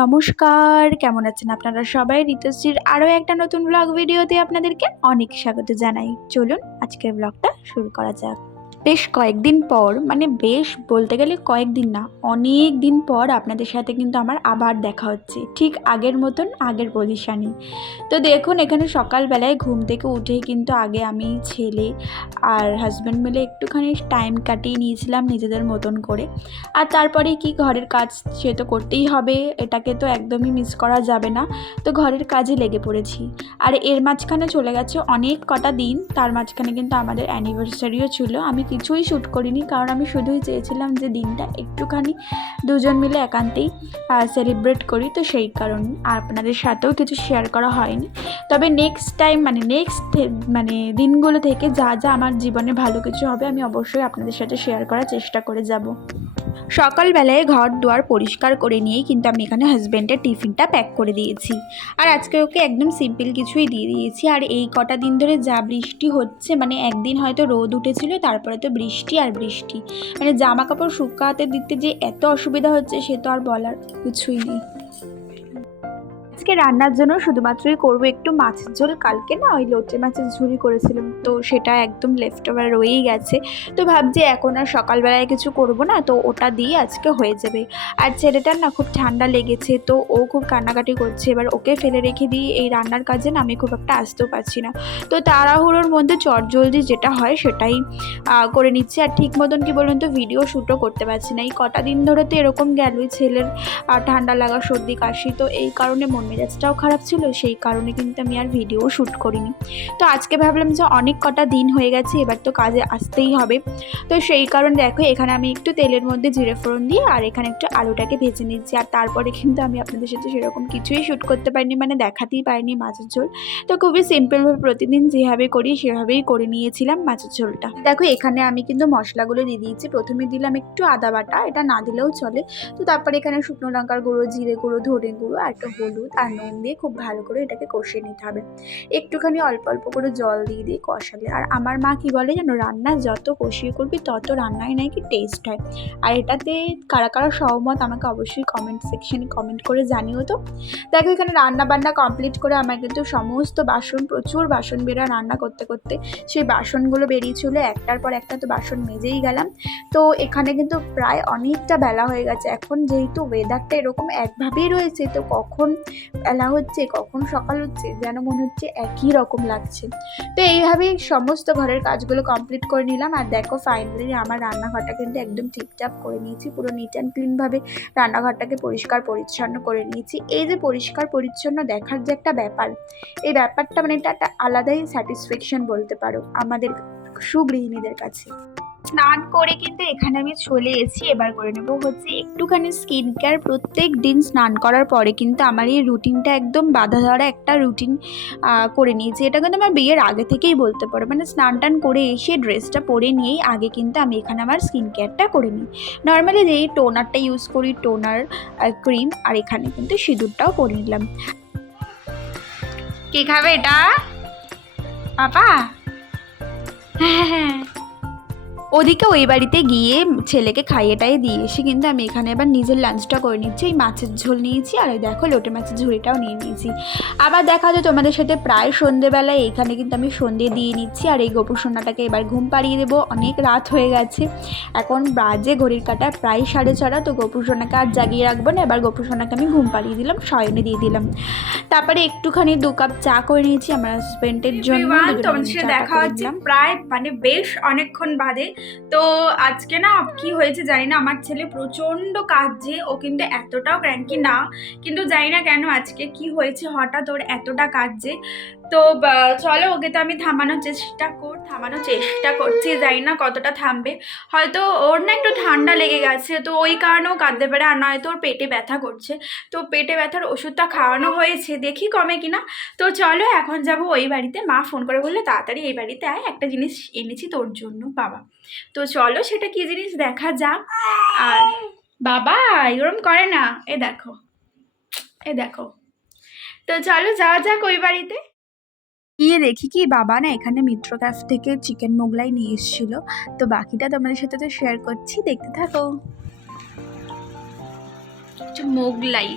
নমস্কার, কেমন আছেন আপনারা সবাই? ঋতুশ্রীর আরও একটা নতুন ব্লগ ভিডিওতে আপনাদেরকে অনেক স্বাগত জানাই। চলুন আজকের ব্লগটা শুরু করা যাক। বেশ কয়েকদিন পর মানে বেশ বলতে গেলে কয়েকদিন না, অনেক দিন পর আপনাদের সাথে কিন্তু আমার আবার দেখা হচ্ছে। ঠিক আগের মতন আগের পজিশানে তো দেখুন, এখানে সকালবেলায় ঘুম থেকে উঠেই কিন্তু আগে আমি ছেলে আর হাজব্যান্ড মিলে একটুখানি টাইম কাটিয়ে নিয়েছিলাম নিজেদের মতন করে। আর তারপরে কি ঘরের কাজ সে তো করতেই হবে, এটাকে তো একদমই মিস করা যাবে না। তো ঘরের কাজে লেগে পড়েছি। আর এর মাঝখানে চলে গেছে অনেক কটা দিন, তার মাঝখানে কিন্তু আমাদের অ্যানিভার্সারিও ছিল। আমি কিছুই শ্যুট করিনি, কারণ আমি শুধুই চেয়েছিলাম যে দিনটা একটুখানি দুজন মিলে একান্তেই সেলিব্রেট করি, তো সেই কারণে। আর আপনাদের সাথেও কিছু শেয়ার করা হয়নি। তবে নেক্সট টাইম মানে নেক্সট মানে দিনগুলো থেকে যা যা আমার জীবনে ভালো কিছু হবে, আমি অবশ্যই আপনাদের সাথে শেয়ার করার চেষ্টা করে যাব। সকালবেলায় ঘর দুয়ার পরিষ্কার করে নিয়েই কিন্তু আমি এখানে হাজব্যান্ডের টিফিনটা প্যাক করে দিয়েছি। আর আজকে ওকে একদম সিম্পল কিছুই দিয়ে দিয়েছি। আর এই কটা দিন ধরে যা বৃষ্টি হচ্ছে মানে একদিন হয়তো রোদ উঠেছিল, তারপরে তো বৃষ্টি আর বৃষ্টি। মানে জামা কাপড় শুকাতে দিতে যে এত অসুবিধা হচ্ছে সে তো আর বলার কিছুই নেই। আজকে রান্নার জন্য শুধুমাত্রই করব একটু মাছের ঝোল। কালকে না ওই লোটে মাছের ঝুড়ি করেছিলাম, তো সেটা একদম লেফট ওভার রয়েই গেছে। তো ভাবছি এখন আর সকালবেলায় কিছু করব না, তো ওটা দিয়ে আজকে হয়ে যাবে। আর ছেলেটার না খুব ঠান্ডা লেগেছে, তো ও খুব কান্নাকাটি করছে। এবার ওকে ফেলে রেখে দিই, এই রান্নার কাজে না আমি খুব একটা আসতেও পারছি না। তো তাড়াহুড়োর মধ্যে চটজলদি যেটা হয় সেটাই করে নিচ্ছি। আর ঠিক মতন কি বলুন তো ভিডিও শ্যুটও করতে পারছি না। এই কটা দিন ধরে তো এরকম গেলই ছেলের ঠান্ডা লাগা, সর্দি, কাশি, তো এই কারণে মন মেজাজটাও খারাপ ছিল, সেই কারণে কিন্তু আমি আর ভিডিও শ্যুট করিনি। তো আজকে ভাবলাম যে অনেক কটা দিন হয়ে গেছে, এবার তো কাজে আসতেই হবে। তো সেই কারণে দেখো, এখানে আমি একটু তেলের মধ্যে জিরে ফোড়ন দিয়ে আর এখানে একটু আলুটাকে ভেজে নিচ্ছি। আর তারপরে কিন্তু আমি আপনাদের সাথে সেরকম কিছুই শ্যুট করতে পারিনি মানে দেখাতেই পারিনি মাছের ঝোল। তো খুবই সিম্পলভাবে প্রতিদিন যেভাবে করি, সেভাবেই করে নিয়েছিলাম মাছের ঝোলটা। দেখো, এখানে আমি কিন্তু মশলাগুলো দিয়ে দিয়েছি। প্রথমে দিলাম একটু আদা বাটা, এটা না দিলেও চলে। তো তারপরে এখানে শুকনো লঙ্কার গুঁড়ো, জিরে গুঁড়ো, ধনে গুঁড়ো আর একটু হলুদ। আর নুন দিয়ে খুব ভালো করে এটাকে কষিয়ে নিতে হবে। একটুখানি অল্প অল্প করে জল দিয়ে দিয়ে কষালে। আর আমার মা কি বলে যেন রান্না যত কষিয়ে করবি তত রান্নায় নাকি টেস্ট হয়। আর এটাতে কারা কারা সহমত আমাকে অবশ্যই কমেন্ট সেকশনে কমেন্ট করে জানিও তো। দেখো, এখানে রান্না বান্না কমপ্লিট করে আমার কিন্তু সমস্ত বাসন, প্রচুর বাসন বেরা রান্না করতে করতে সেই বাসনগুলো বেরিয়েছিল একটার পর একটা তো বাসন মেজেই গেলাম। তো এখানে কিন্তু প্রায় অনেকটা বেলা হয়ে গেছে। এখন যেহেতু ওয়েদারটা এরকম একভাবেই রয়েছে, তো কখন বেলা হচ্ছে, কখন সকাল হচ্ছে, যেন মনে হচ্ছে একই রকম লাগছে। তো এইভাবেই সমস্ত ঘরের কাজগুলো কমপ্লিট করে নিলাম, আর দেখো ফাইনালি আমার রান্নাঘরটা কিন্তু একদম ঠিকঠাক করে নিয়েছি, পুরো নিট অ্যান্ড ক্লিনভাবে রান্নাঘরটাকে পরিষ্কার পরিচ্ছন্ন করে নিয়েছি। এই যে পরিষ্কার পরিচ্ছন্ন দেখার যে একটা ব্যাপার, এই ব্যাপারটা মানে এটা একটা আলাদাই স্যাটিসফ্যাকশন বলতে পারো আমাদের সুগৃহিণীদের কাছে। স্নান করে কিন্তু এখানে আমি চলে এসেছি। এবার করে নেব হচ্ছে একটুখানি স্কিন কেয়ার প্রত্যেক দিন স্নান করার পরে কিন্তু আমার এই রুটিনটা একদম বাধা ধরা একটা রুটিন করে নিয়েছি। এটা কিন্তু আমার বিয়ের আগে থেকেই বলতে পারো। মানে স্নান টান করে এসে ড্রেসটা পরে নিয়েই আগে কিন্তু আমি এখানে আমার স্কিন কেয়ারটা করে নিই। নর্মালি যেই টোনারটা ইউজ করি টোনার ক্রিম আর এখানে কিন্তু সিঁদুরটাও পরে নিলাম। কে খাবে এটা? পাপা? হ্যাঁ হ্যাঁ। ওদিকে ওই বাড়িতে গিয়ে ছেলেকে খাইয়ে টাইয়ে দিয়ে এসে কিন্তু আমি এখানে এবার নিজের লাঞ্চটা করে নিচ্ছি। এই মাছের ঝোল নিয়েছি আর ওই দেখো লোটে মাছের ঝুড়িটাও নিয়ে নিয়েছি। আবার দেখা যায় তোমাদের সাথে প্রায় সন্ধেবেলায় এইখানে কিন্তু আমি সন্ধে দিয়ে নিচ্ছি আর এই গোপুর সোনাটাকে এবার ঘুম পাড়িয়ে দেবো। অনেক রাত হয়ে গেছে। এখন বাজে ঘড়ির কাটা প্রায় সাড়ে ছটা তো গোপুর সোনাকে আর জাগিয়ে রাখব না। এবার গোপুর সোনাকে আমি ঘুম পাড়িয়ে দিলাম শয়নে দিয়ে দিলাম। তারপরে একটুখানি দু কাপ চা করে নিয়েছি আমার হাজবেন্ডের জন্য। সাথে দেখা হচ্ছে প্রায় মানে বেশ অনেকক্ষণ বাদে। তো আজকে না কি হয়েছে জানি না, আমার ছেলে প্রচণ্ড কাঁদছে, ও কিন্তু এতটাও ক্র্যাঙ্কি না, কিন্তু জানি না কেন আজকে কি হয়েছে, হঠাৎ ওর এতটা কাজে তো চলো ওকে তো আমি থামানোর চেষ্টা কর, থামানোর চেষ্টা করছি, জানি না কতটা থামবে। হয়তো ওর না একটু ঠান্ডা লেগে গেছে, তো ওই কারণেও কাঁদতে পারে, আর নয়তো ওর পেটে ব্যথা করছে। তো পেটে ব্যথার ওষুধটা খাওয়ানো হয়েছে, দেখি কমে কিনা। তো চলো, এখন যাব ওই বাড়িতে। মা ফোন করে বললে, তাড়াতাড়ি এই বাড়িতে আয়, একটা জিনিস এনেছি তোর জন্য, বাবা। তো চলো, সেটা কি জিনিস? দেখা যাক। আর বাবা এরম করে না। এ দেখো এ দেখো। তো চলো, যাওয়া যাক ওই বাড়িতে। গিয়ে দেখি কি বাবা না এখানে মিত্র ক্যাফ থেকে চিকেন মোগলাই নিয়ে এসেছিল। তো বাকিটা তোমাদের সাথে তো শেয়ার করছি দেখতে থাকো। মোগলাই।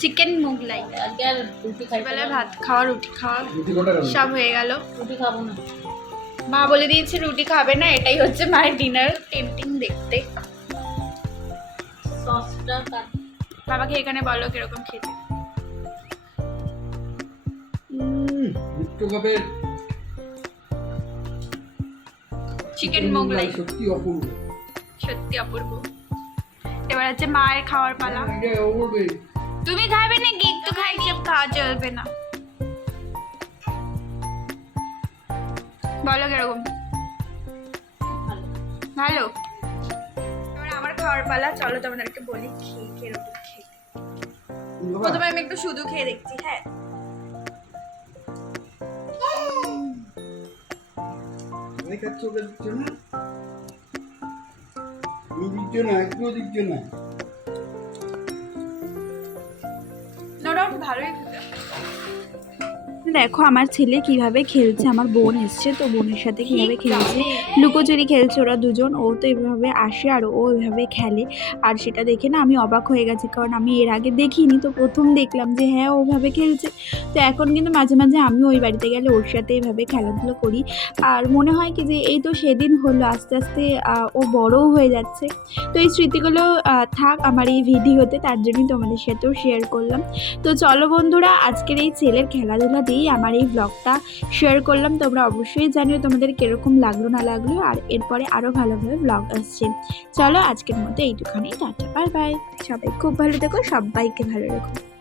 চিকেন মোগলাই। ভাত খাওয়া রুটি খাওয়া সব হয়ে গেল। রুটি খাব না। মা বলে দিয়েছে রুটি খাবে না এটাই হচ্ছে মায়ের ডিনার টেম্পটিং দেখতে। বাবাকে এখানে বলো কীরকম খেতে। চিকেন মোগলাই সত্যি অপূর্ব। সত্যি অপূর্ব। এবার হচ্ছে মায়ের খাওয়ার পালা। অপূর্ব তুমি খাবে নাকি? একটু খাই সব খাওয়া চলবে না। বলো কীরকম? ভালো। এবার আমার খাওয়ার পালা। চলো তোমাদেরকে বলি খেয়ে কীরকম খেতে প্রথমে আমি একটু শুধু খেয়ে দেখছি হ্যাঁ। কাজ চোখে দিচ্ছ না দিচ্ছ না একটুও দিচ্ছ না ভালোই খেতে দেখো আমার ছেলে কীভাবে খেলছে আমার বোন এসছে তো বোনের সাথে কীভাবে খেলছে। লুকোচুরি খেলছে ওরা দুজন ও তো এভাবে আসে আর ও এভাবে খেলে। আর সেটা দেখে না আমি অবাক হয়ে গেছি কারণ আমি এর আগে দেখিনি তো প্রথম দেখলাম যে হ্যাঁ ওভাবে খেলছে। তো এখন কিন্তু মাঝে মাঝে আমি ওই বাড়িতে গেলে ওর সাথে এভাবে খেলাধুলো করি। আর মনে হয় কি যে এই তো সেদিন হলো আস্তে আস্তে ও বড়ও হয়ে যাচ্ছে। তো এই স্মৃতিগুলো থাক আমার এই ভিডিওতে তার জন্যই তোমাদের সাথেও শেয়ার করলাম। তো চলো বন্ধুরা আজকের এই ছেলের খেলাধুলা আমার এই ব্লগটা শেয়ার করলাম। তোমরা অবশ্যই জানিও তোমাদের কীরকম লাগল, না লাগল, আর এরপরে আরও ভালো ভালো ব্লগ আসছে। চলো আজকের মতো এইটুখানি, টাটা বাই বাই সবাই খুব ভালো থেকো, সবাইকে ভালো রেখো।